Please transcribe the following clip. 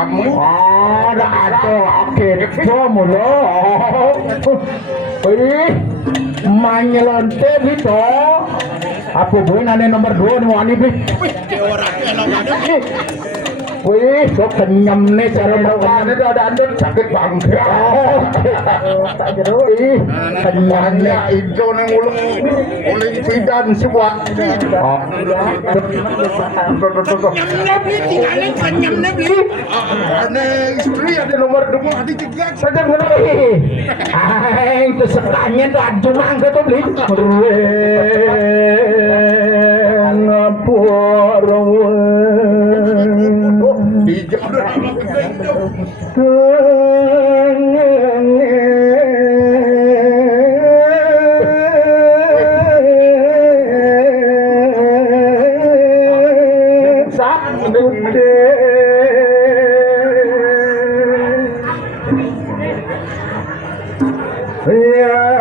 kamu. Ada oke mulu. Wih, manyelonte gitu. Apa boleh nane nomor 2 nih wani bi? Orang elok ada. Wih, kok kenyam nih cara makannya tuh ada andun sakit banget. Tak jeruk. Wih, kenyamnya Itu nang ulang uling pidan semua. Nyamnya beli tinggalin kan nyamnya beli. Ane istri ada nomor 2 di tiga. saja ngerti. Aing tuh sekanya tuh adu mangga tuh beli. Ngapur. Hijau dah. Yeah.